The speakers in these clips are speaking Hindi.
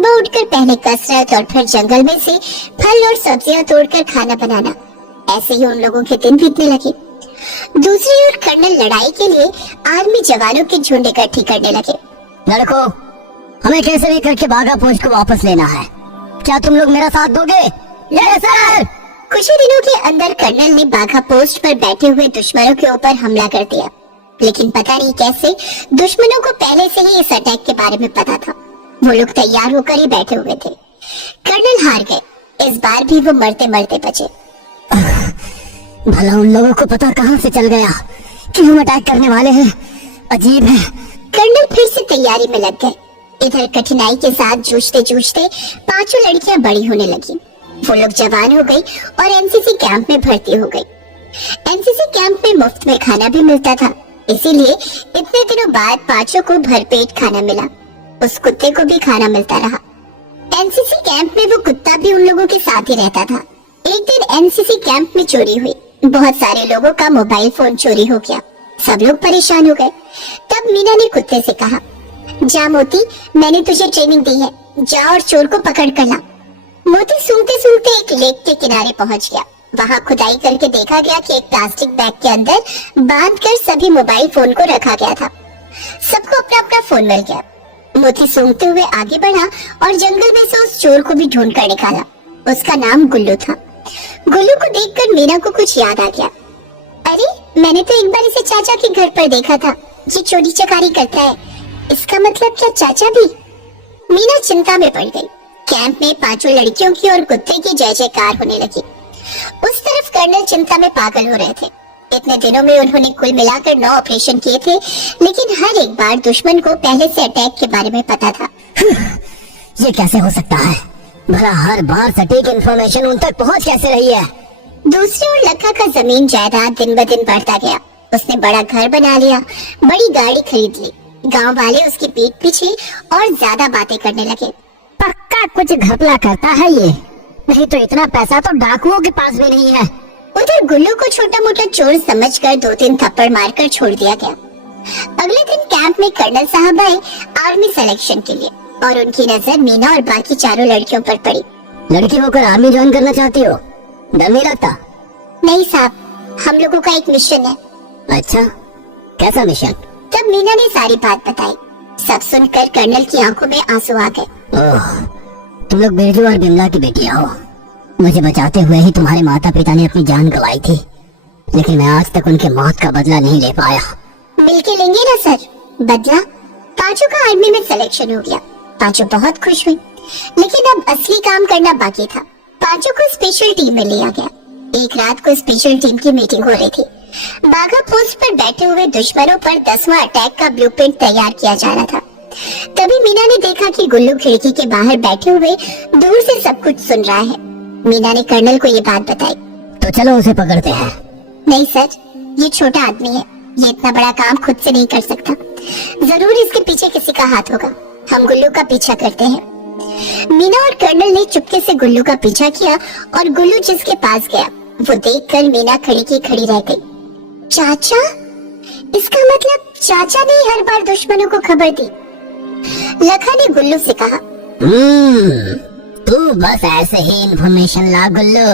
सुबह उठकर पहले कसरत और फिर जंगल में से फल और सब्जियां तोड़कर खाना बनाना। ऐसे ही उन लोगों के दिन बीतने लगे। दूसरी ओर कर्नल लड़ाई के लिए आर्मी जवानों के झुंड इकट्ठी करने लगे। लड़कों, हमें कैसे भी करके बाघा पोस्ट को वापस लेना है। क्या तुम लोग मेरा साथ दोगे? Yes sir. कुछ ही दिनों के अंदर कर्नल ने बाघा पोस्ट पर बैठे हुए दुश्मनों के ऊपर हमला कर दिया, लेकिन पता नहीं कैसे दुश्मनों को पहले से ही इस अटैक के बारे में पता था। वो लोग तैयार होकर ही बैठे हुए थे। कर्नल हार गए। इस बार भी वो मरते मरते बचे। भला उन लोगों को पता कहां से चल गया कि हम अटैक करने वाले हैं? अजीब है। कर्नल फिर से तैयारी में लग गए। इधर कठिनाई के साथ जूझते जूझते पांचों लड़कियां बड़ी होने लगी। वो लोग जवान हो गई और एनसीसी कैंप में भर्ती हो गई। एनसीसी कैंप में मुफ्त में खाना भी मिलता था, इसीलिए इतने दिनों बाद पांचों को भरपेट खाना मिला। उस कुत्ते को भी खाना मिलता रहा। एनसीसी कैंप में वो कुत्ता भी उन लोगों के साथ ही रहता था। एक दिन एनसीसी कैंप में चोरी हुई। बहुत सारे लोगों का मोबाइल फोन चोरी हो गया। सब लोग परेशान हो गए। तब मीना ने कुत्ते से कहा, जा मोती, मैंने तुझे ट्रेनिंग दी है, जा और चोर को पकड़ कर ला। मोती सूंघते सूंघते एक लेक के किनारे पहुंच गया। वहां खुदाई करके देखा गया कि एक प्लास्टिक बैग के अंदर बांधकर सभी मोबाइल फोन को रखा गया था। सबको अपना अपना फोन मिल गया। मोती सूंघते हुए आगे बढ़ा और जंगल में से उस चोर को भी ढूंढ कर निकाला। उसका नाम गुल्लू था। गुल्लू को देखकर मीना को कुछ याद आ गया। अरे, मैंने तो एक बार इसे चाचा के घर पर देखा था। ये चोरी चकारी करता है। इसका मतलब क्या चाचा भी? मीना चिंता में पड़ गई। कैंप में पांचों लड़कियों की और कुत्ते की जय जयकार होने लगी। उस तरफ कर्नल चिंता में पागल हो रहे थे। इतने दिनों में उन्होंने कुल मिलाकर 9 ऑपरेशन किए थे, लेकिन हर एक बार दुश्मन को पहले से अटैक के बारे में पता था। ये कैसे हो सकता है? भला हर बार सटीक इंफॉर्मेशन उन तक पहुंच कैसे रही है? दूसरी ओर लखा का जमीन जायदाद दिन ब दिन बढ़ता गया। उसने बड़ा घर बना लिया, बड़ी गाड़ी खरीद ली। गांव वाले उसकी पीठ पीछे और ज्यादा बातें करने लगे। पक्का कुछ घपला करता है ये, नहीं तो इतना पैसा तो डाकुओं के पास भी नहीं है। उधर गुल्लू को छोटा मोटा चोर समझकर 2-3 थप्पड़ मारकर छोड़ दिया गया। अगले दिन कैंप में कर्नल साहब आए आर्मी सिलेक्शन के लिए, और उनकी नजर मीना और बाकी चारों लड़कियों पर पड़ी। लड़की होकर आर्मी ज्वाइन करना चाहती हो? डर नहीं लगता? नहीं साहब, हम लोगों का एक मिशन है। अच्छा, कैसा मिशन? तब मीना ने सारी बात बताई। सब सुनकर कर्नल की आंखों में आंसू आ गए। ओह, तुम लोग बिरजू और बिमला की बेटियां हो। मुझे बचाते हुए ही तुम्हारे माता पिता ने अपनी जान गंवाई थी, लेकिन मैं आज तक उनके मौत का बदला नहीं ले पाया। मिलके लेंगे ना सर बदला। पांचों का आर्मी में सिलेक्शन हो गया। पांचों बहुत खुश हुई, लेकिन अब असली काम करना बाकी था। पांचों को स्पेशल टीम में लिया गया। एक रात को स्पेशल टीम की मीटिंग हो रही थी। बाघा पोस्ट पर बैठे हुए दुश्मनों पर 10वां अटैक का ब्लूप्रिंट तैयार किया जा रहा था। तभी मीना ने देखा कि गुल्लू खिड़की के बाहर बैठे हुए दूर से सब कुछ सुन रहा है। मीना ने कर्नल को ये बात बताई। तो चलो उसे पकड़ते हैं। नहीं सर, ये छोटा आदमी है, ये इतना बड़ा काम खुद से नहीं कर सकता। जरूर इसके पीछे किसी का हाथ होगा। हम गुल्लू का पीछा करते हैं। मीना और कर्नल ने चुपके से गुल्लू का पीछा किया और गुल्लू जिसके पास गया वो देखकर मीना खड़ी की खड़ी रह गई। चाचा? इसका मतलब चाचा ने हर बार दुश्मनों को खबर दी। लखा ने गुल्लू से कहा, तू बस ऐसे ही इंफॉर्मेशन ला गुल्लू,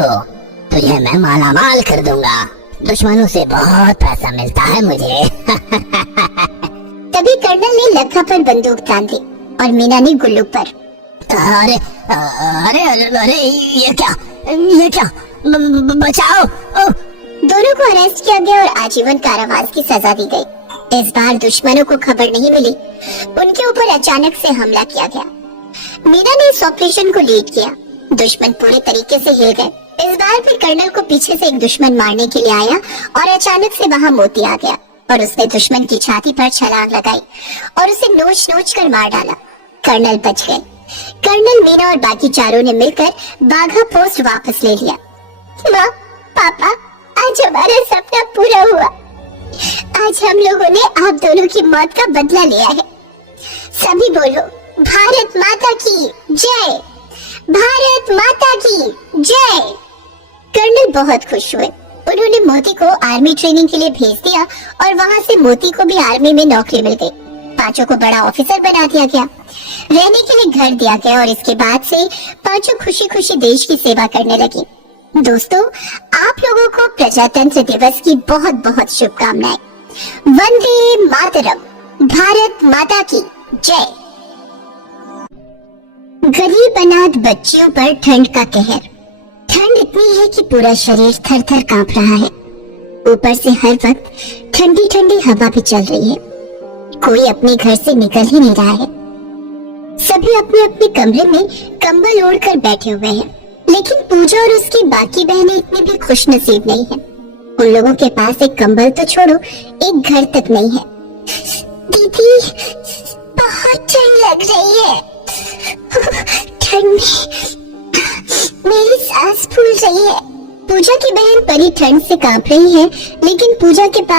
तुझे मैं मालामाल कर दूंगा। दुश्मनों से बहुत पैसा मिलता है मुझे। तभी कर्नल ने लखा पर बंदूक तान दी और मीना ने गुल्लू पर। अरे अरे अरे अरे, ये क्या? बचाओ! दोनों को अरेस्ट किया गया और आजीवन कारावास की सजा दी गई। इस बार दुश्मनों को खबर नहीं मिली। उनके ऊपर अचानक से हमला किया गया। मीना ने इस ऑपरेशन को लीड किया। दुश्मन पूरे तरीके से हिल गए। इस बार भी कर्नल को पीछे से एक दुश्मन मारने के लिए आया और अचानक से वहां मोती आ गया और उसने दुश्मन की छाती पर छलांग लगाई और उसे नोच नोच कर मार डाला। कर्नल बच गए। कर्नल, मीना और बाकी चारों ने मिलकर बाघा पोस्ट वापस ले लिया। माँ, पापा, आज हमारा सपना पूरा हुआ। आज हम लोगों ने आप दोनों की मौत का बदला लिया है। सभी बोलो, भारत माता की जय, भारत माता की जय। कर्नल बहुत खुश हुए। उन्होंने मोती को आर्मी ट्रेनिंग के लिए भेज दिया और वहाँ से मोती को भी आर्मी में नौकरी मिल गई। पांचों को बड़ा ऑफिसर बना दिया गया, रहने के लिए घर दिया गया और इसके बाद से पांचों खुशी खुशी देश की सेवा करने लगी। दोस्तों, आप लोगों को प्रजातंत्र दिवस की बहुत बहुत शुभकामनाएं। वंदे मातरम। भारत माता की जय। गरीब अनाथ बच्चियों पर ठंड का कहर। ठंड इतनी है कि पूरा शरीर थर थर कांप रहा है। ऊपर से हर वक्त ठंडी ठंडी हवा भी चल रही है। कोई अपने घर से निकल ही नहीं रहा है। सभी अपने अपने कमरे में कंबल ओढ़कर बैठे हुए हैं, लेकिन पूजा और उसकी बाकी बहनें इतनी भी खुश नसीब नहीं है। उन लोगों के पास एक कंबल तो छोड़ो, एक घर तक नहीं है। दीदी, बहुत ठंड लग रही है। ठंड में मेरी सांस फूल रही है। पूजा की बहन परी ठंड से कांप रही है, लेकिन पूजा के पास